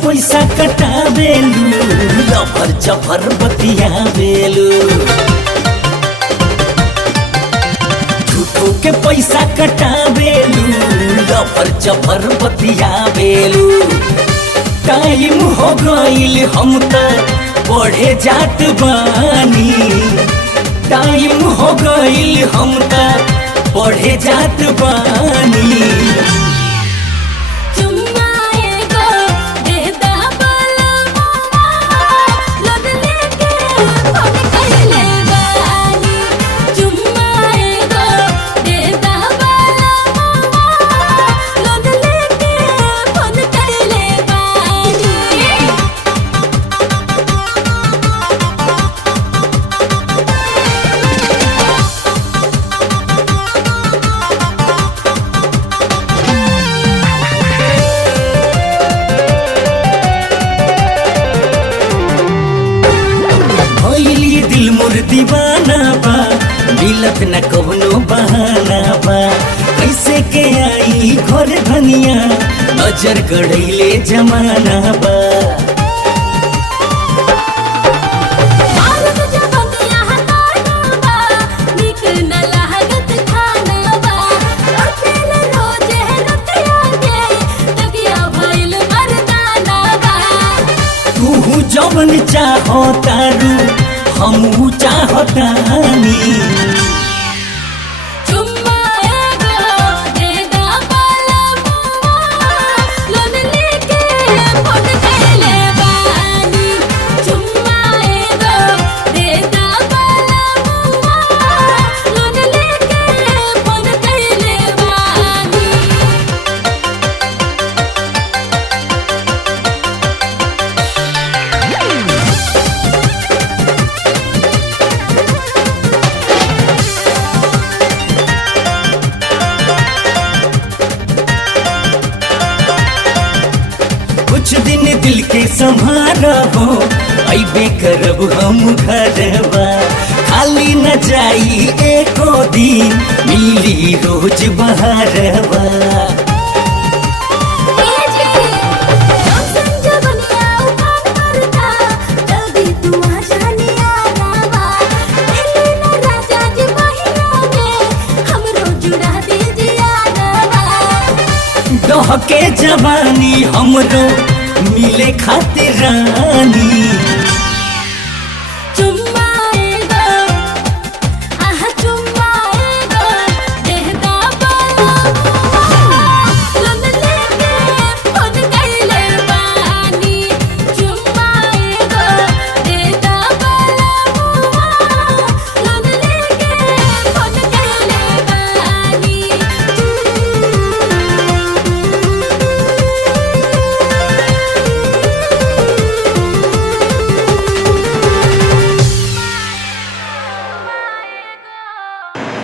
पैसा कटावेलू लफर चफर बतियावेलू झूठो के पैसा कटावेलू लफर चफर बतियावेलू टाइम हो गईल हम त पढ़े जात बानी टाइम हो गईल हम त पढ़े जात बानी दिल मोर दीवाना बा मिलत न कवनो बहाना बा कैसे के आई घर धनिया नजर गड़ैले जमाना बा तू जवन चाहो तारू हमू चाहतानी कुछ दिन दिल के संभारबो अइबे करब हम घरबा खाली न जाई एको दिन मिली रोज बहारबा के जवानी हमरो मिले खातिर रानी